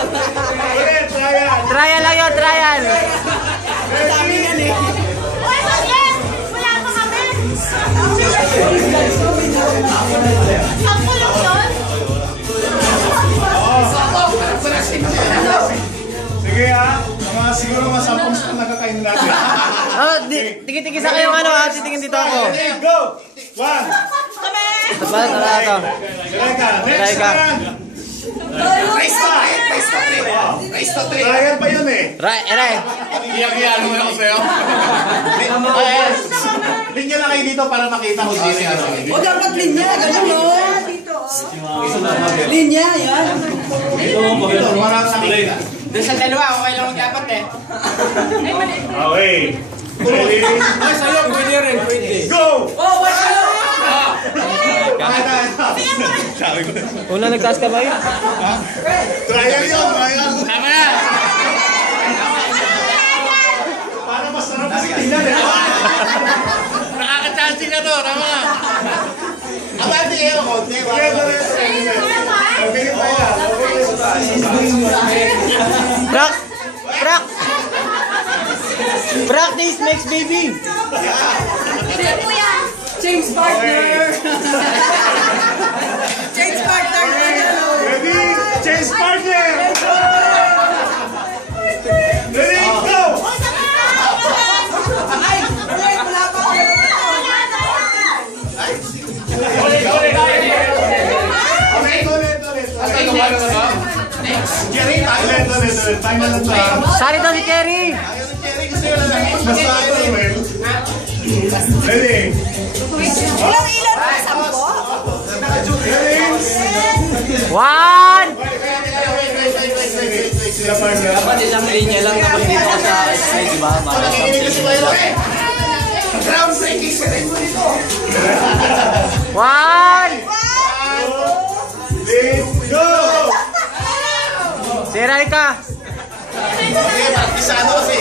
Ulit, trial. Trial lang yun, trial. Ready? Wala pa kami. Ang kulong yun. Sige ha. Mga siguro mga 10 spoon nakakain natin. Oh, tingin-tingin sa kayong ano ha. Titingin dito ako. Ready, go! 1. Tapos ba? Tara ito. Next round. Race to 3. Trial pa yun eh. Ray. Iyak-iyak mo ako sa'yo. Linya lang kayo dito para makita kung sino yung ano. O dapat linya, ganun no? Linya, yan. Dito, marang nakikita. Doon sa dalawa, okay lang mag-apat eh. Okay. Ready? Ay, sa'yo, pwede rin, pwede. Go! Oh, what's up? Sabi ko. Una nagtaas ka ba yun? Trial yun, trial. Tama na! Para masarap kasi tingnan eh. Nakaka-chancing na to, tama na. Abante kayo, konti. Mabilis pa yan. Practice makes baby. Change partner. Change partner. Ready? Change partner! Ready? Go! Ay, wait, wala pa ako. Ulit. Final na tayo. Sari daw si Kerry. Basta ito, Will. Ready? Ilang ilan pa sampo? Ready? 1. Dapat isang linya lang kapag dito ka sa side, di ba? groundbreaking ceremony to. 1. Go! Si Raika. Isa ano si?